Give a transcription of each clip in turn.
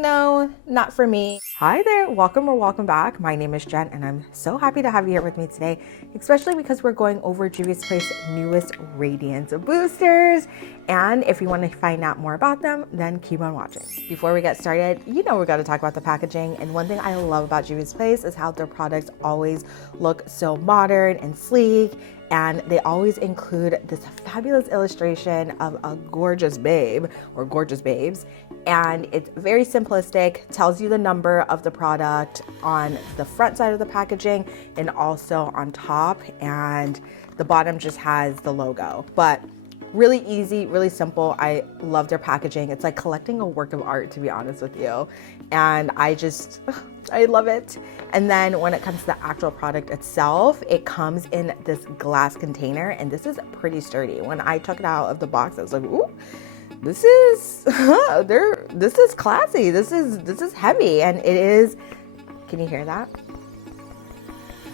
no, not for me. Hi there, welcome or welcome back. My name is Jen and I'm so happy to have you here with me today, especially because we're going over Juvia's Place's newest Radiance Boosters. And if you want to find out more about them, then keep on watching. Before we get started, you know we got to talk about the packaging. And one thing I love about Juvia's Place is how their products always look so modern and sleek. And they always include this fabulous illustration of a gorgeous babe or gorgeous babes. And it's very simplistic, tells you the number of the product on the front side of the packaging and also on top. And the bottom just has the logo. But really easy, really simple. I love their packaging. It's like collecting a work of art, to be honest with you. And I love it. And then when it comes to the actual product itself, it comes in this glass container, and this is pretty sturdy. When I took it out of the box, I was like, ooh, this is classy. This is heavy, and it is. Can you hear that?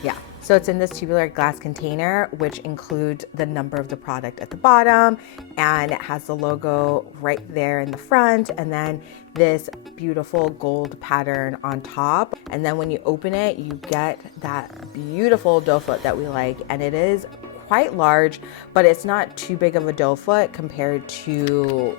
Yeah. So it's in this tubular glass container, which includes the number of the product at the bottom, and it has the logo right there in the front, and then this beautiful gold pattern on top. And then when you open it, you get that beautiful doe foot that we like, and it is quite large, but it's not too big of a doe foot compared to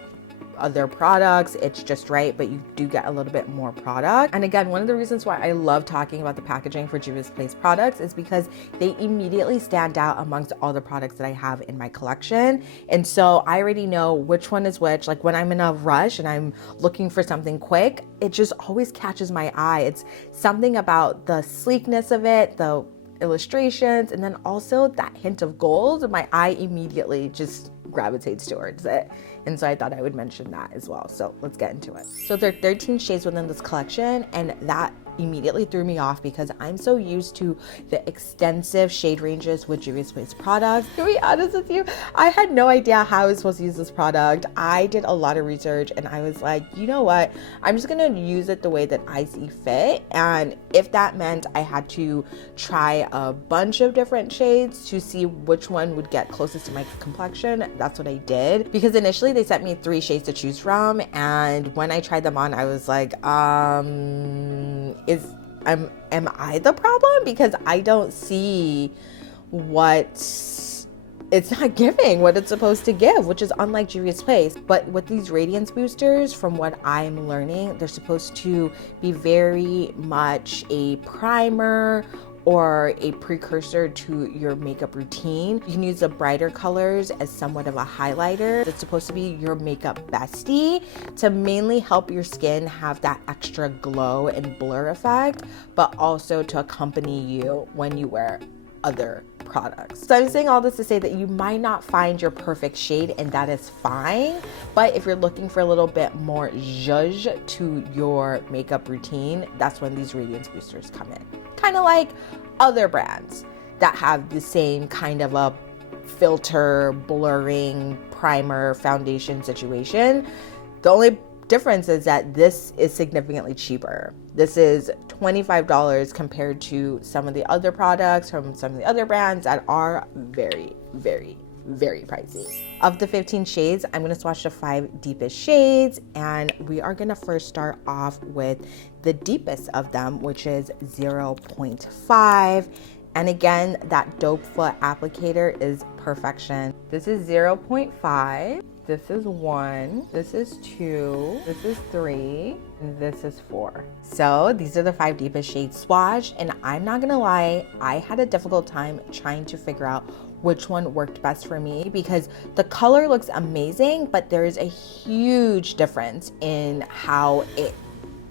other products. It's just right, but you do get a little bit more product. And again, one of the reasons why I love talking about the packaging for Juvia's Place products is because they immediately stand out amongst all the products that I have in my collection. And so I already know which one is which. Like when I'm in a rush and I'm looking for something quick, it just always catches my eye. It's something about the sleekness of it, the illustrations, and then also that hint of gold. My eye immediately just gravitates towards it. And so I thought I would mention that as well. So let's get into it. So there are 13 shades within this collection, and that immediately threw me off because I'm so used to the extensive shade ranges with Juvia's Place products. To be honest with you, I had no idea how I was supposed to use this product. I did a lot of research and I was like, you know what? I'm just gonna use it the way that I see fit. And if that meant I had to try a bunch of different shades to see which one would get closest to my complexion, that's what I did. Because initially they sent me 3 shades to choose from, and when I tried them on, I was like, am I the problem? Because I don't see what it's not giving what it's supposed to give, which is unlike Juvia's Place. But with these Radiance Boosters, from what I'm learning, they're supposed to be very much a primer or a precursor to your makeup routine. You can use the brighter colors as somewhat of a highlighter. It's supposed to be your makeup bestie to mainly help your skin have that extra glow and blur effect, but also to accompany you when you wear other products. So I'm saying all this to say that you might not find your perfect shade, and that is fine. But if you're looking for a little bit more zhuzh to your makeup routine, that's when these Radiance Boosters come in. Kind of like other brands that have the same kind of a filter, blurring, primer, foundation situation. The only difference is that this is significantly cheaper. This is $25 compared to some of the other products from some of the other brands that are very, very, very pricey. Of the 15 shades, I'm going to swatch the 5 deepest shades, and we are going to first start off with the deepest of them, which is 0.5. And again, that doe foot applicator is perfection. This is 0.5. This is 1, this is 2, this is 3, and this is 4. So these are the 5 deepest shades swatched, and I'm not gonna lie, I had a difficult time trying to figure out which one worked best for me because the color looks amazing, but there is a huge difference in how it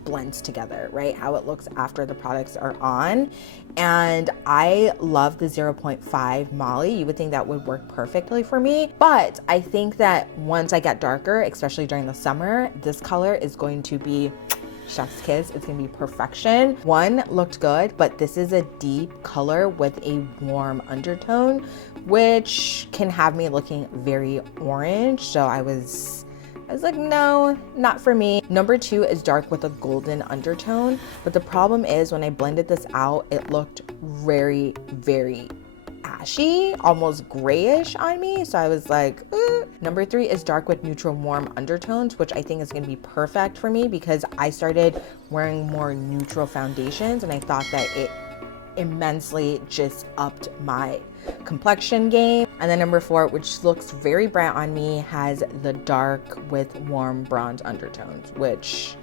blends together, right? How it looks after the products are on. And I love the 0.5 Molly. You would think that would work perfectly for me, but I think that once I get darker, especially during the summer, this color is going to be chef's kiss. It's gonna be perfection. One looked good, but this is a deep color with a warm undertone, which can have me looking very orange. So I was like, no, not for me. Number 2 is dark with a golden undertone, but the problem is when I blended this out, it looked very, very ashy, almost grayish on me. So I was like, Number 3 is dark with neutral warm undertones, which I think is going to be perfect for me because I started wearing more neutral foundations and I thought that it immensely just upped my complexion game. And then number 4, which looks very bright on me, has the dark with warm bronze undertones, which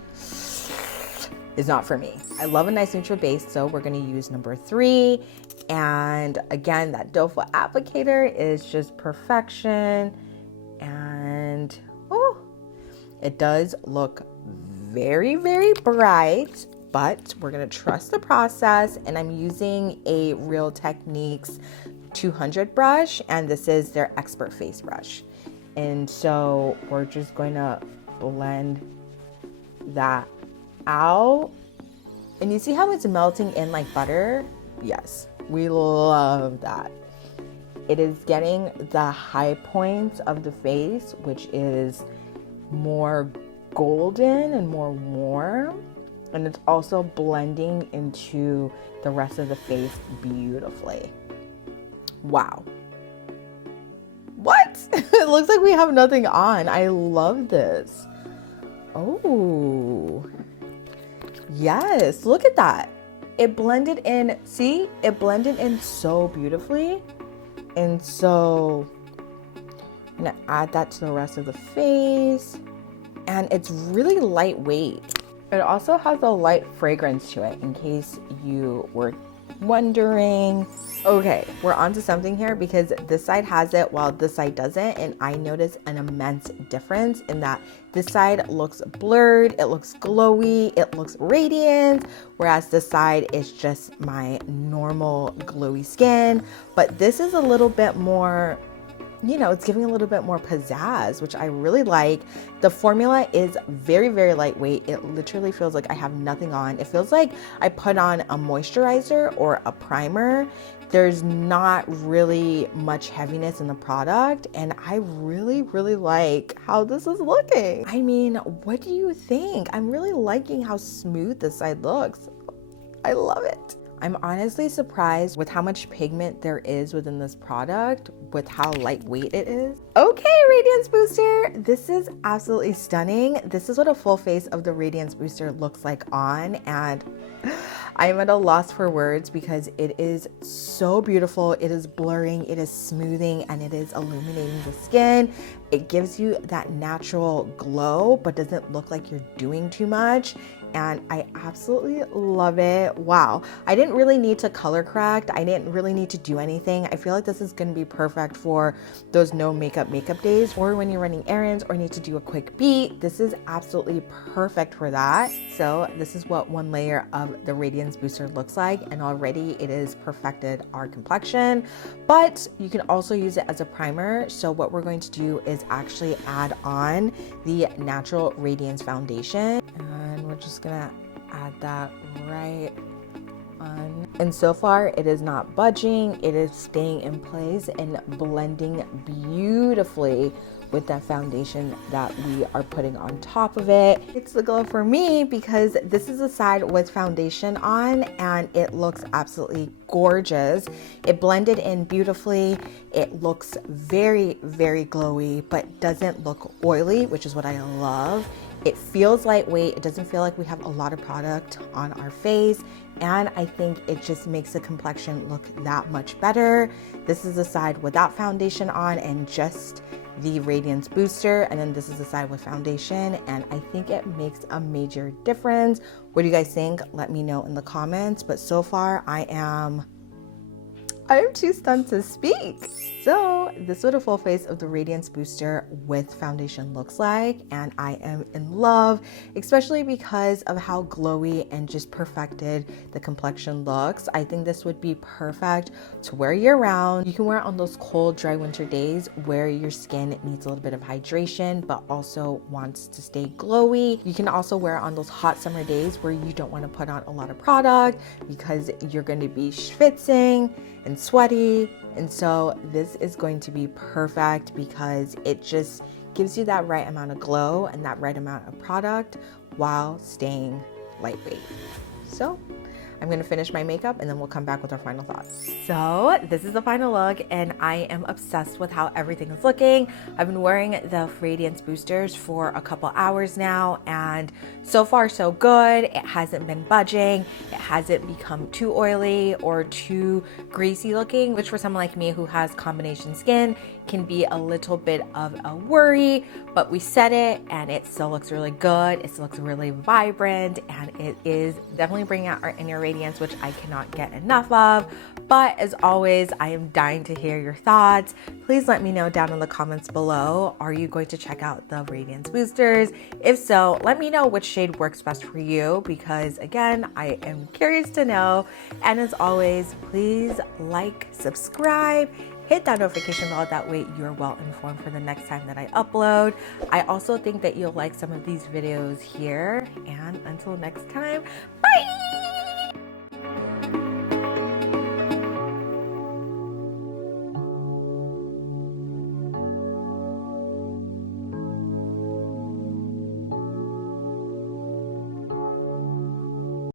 is not for me. I love a nice neutral base, so we're going to use number 3. And again, that doe foot applicator is just perfection. And oh, it does look very, very bright, but we're gonna trust the process. And I'm using a Real Techniques 200 brush, and this is their expert face brush. And so we're just going to blend that out. And you see how it's melting in like butter? Yes, we love that. It is getting the high points of the face, which is more golden and more warm. And it's also blending into the rest of the face beautifully. Wow. What? It looks like we have nothing on. I love this. Oh, yes, look at that. It blended in, see? It blended in so beautifully. And so I'm gonna add that to the rest of the face. And it's really lightweight. It also has a light fragrance to it in case you were wondering. Okay, we're on to something here because this side has it while this side doesn't, and I notice an immense difference in that this side looks blurred, it looks glowy, it looks radiant, whereas this side is just my normal glowy skin. But this is a little bit more, you know, it's giving a little bit more pizzazz, which I really like. The formula is very, very lightweight. It literally feels like I have nothing on. It feels like I put on a moisturizer or a primer. There's not really much heaviness in the product, and I really, really like how this is looking. I mean, what do you think? I'm really liking how smooth this side looks. I love it. I'm honestly surprised with how much pigment there is within this product, with how lightweight it is. Okay, Radiance Booster, this is absolutely stunning. This is what a full face of the Radiance Booster looks like on, and I am at a loss for words because it is so beautiful. It is blurring, it is smoothing, and it is illuminating the skin. It gives you that natural glow, but doesn't look like you're doing too much. And I absolutely love it. Wow. I didn't really need to color correct. I didn't really need to do anything. I feel like this is going to be perfect for those no makeup days, or when you're running errands or need to do a quick beat. This is absolutely perfect for that. So this is what one layer of the Radiance Booster looks like, and already it is perfected our complexion. But you can also use it as a primer. So what we're going to do is actually add on the Natural Radiance Foundation, and we're just gonna add that right on. And so far it is not budging, it is staying in place and blending beautifully with that foundation that we are putting on top of it. It's the glow for me because this is a side with foundation on, and it looks absolutely gorgeous. It blended in beautifully. It looks very, very glowy, but doesn't look oily, which is what I love. It feels lightweight. It doesn't feel like we have a lot of product on our face. And I think it just makes the complexion look that much better. This is the side without foundation on and just the Radiance Booster. And then this is the side with foundation. And I think it makes a major difference. What do you guys think? Let me know in the comments. But so far I am too stunned to speak. So this is what a full face of the Radiance Booster with foundation looks like, and I am in love, especially because of how glowy and just perfected the complexion looks. I think this would be perfect to wear year round. You can wear it on those cold, dry winter days where your skin needs a little bit of hydration but also wants to stay glowy. You can also wear it on those hot summer days where you don't want to put on a lot of product because you're going to be schwitzing and sweaty. And so this is going to be perfect because it just gives you that right amount of glow and that right amount of product while staying lightweight. So I'm gonna finish my makeup and then we'll come back with our final thoughts. So this is the final look and I am obsessed with how everything is looking. I've been wearing the Radiance Boosters for a couple hours now and so far so good. It hasn't been budging. It hasn't become too oily or too greasy looking, which for someone like me who has combination skin can be a little bit of a worry, but we set it and it still looks really good. It still looks really vibrant and it is definitely bringing out our inner radiance, which I cannot get enough of. But as always, I am dying to hear your thoughts. Please let me know down in the comments below. Are you going to check out the Radiance Boosters? If so, let me know which shade works best for you because again, I am curious to know. And as always, please like, subscribe, hit that notification bell. That way you're well informed for the next time that I upload. I also think that you'll like some of these videos here. And until next time, bye!